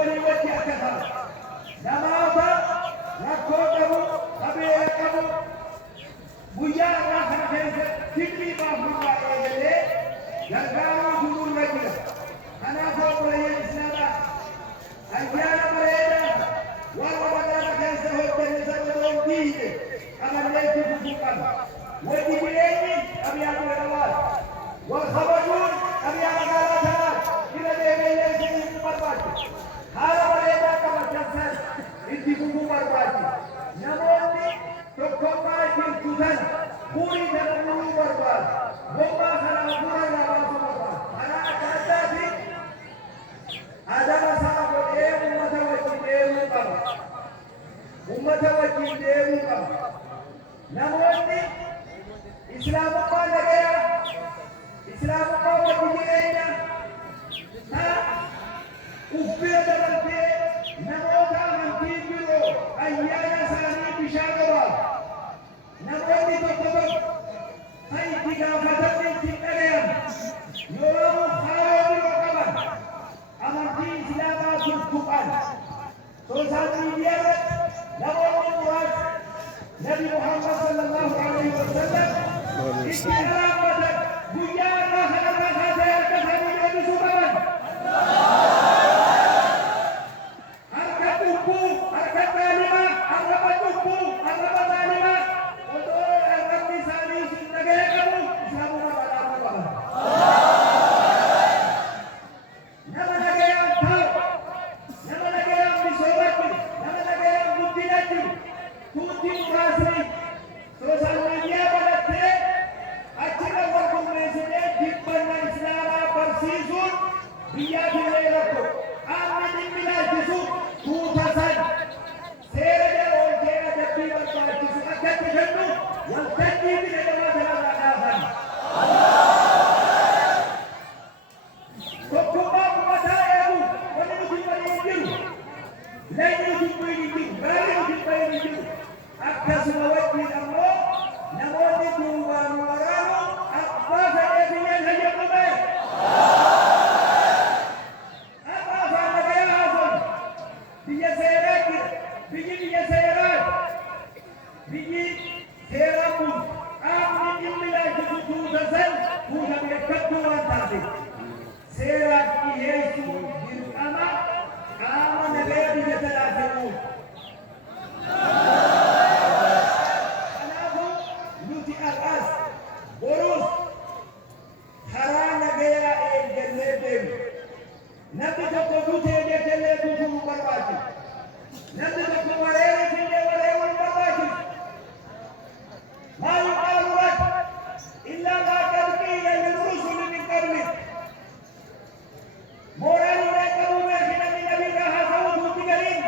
ولي وجه كثر نماذا ركوته أبي أبو بيا راح نخيز كل ما هو عليه جرّارو جنون وجه أنا فوق الإسلام أجيال مريضة والله بدأ خيز هو بالنسبة للدين أنا ليس بسوقا وتجيني أبي أبو الأول والخبرون أبي أبو الأول إلى ذي يجي مرباط هذا مريضة كما جنسان إنتي بقوم مرباط نموني تكما جنسان بوري جنبورو مرباط بوما خلا بورا لباس مرباط أنا أكادتي هذا مسافة إيه أمة وكيل إيه نموني إسلام ما لقيا إسلام ما وجدنا ها وفيه دلته نموذج من تيجيو أيام سامي بشارة نموني تكتب هاي تيجا فتاة تيجيان يوم خارج الركبان أمانتي إسلام سبحان سوسال ميديا نموني مواج نبي محمد صلى الله عليه وسلم استعراض بيان ما خلق هذا كفاني نبي سبحان حركة أبو حركة ظالمة حركة أبو حركة ظالمة وتقول حركة سامي سنجاه أبو إسلامنا بلا نما نجيان ثاو نما نجيان بسوات نما نجيان بودينات توتي مراسي سوشال ميديا بلته أجمع وقوم نسيت ديبنا إسلام برسيسون بيا بيليركو آمن بلا جسو توتاسان سيرة أول جينا جبي بركات جسو أكيد تجنو والتجدي بلما بلا نافن تكوما مدايو ونمشي بيجيو لا يمشي بيجيو لا يمشي بيجيو أكثر وقت أمره نموذج ومرانو أقوى فئة الهجوم أقوى فئة هذول بيجي سيارات بيجي سيارات آمن جميلة جسوم تزن وهم يكتبوا وانتابي سيارات يسوع بالأمة آمن بيجي يتلاقون Borus harana gaya ejelle nabi ko dute ejelle dutu barbati nabi ko marere tinde wale wal barbati ma yuqalu lak illa ma qad qila lil rusul min qabli moral ma qalu ma fi nabi ka hasawu tigarin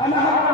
أنا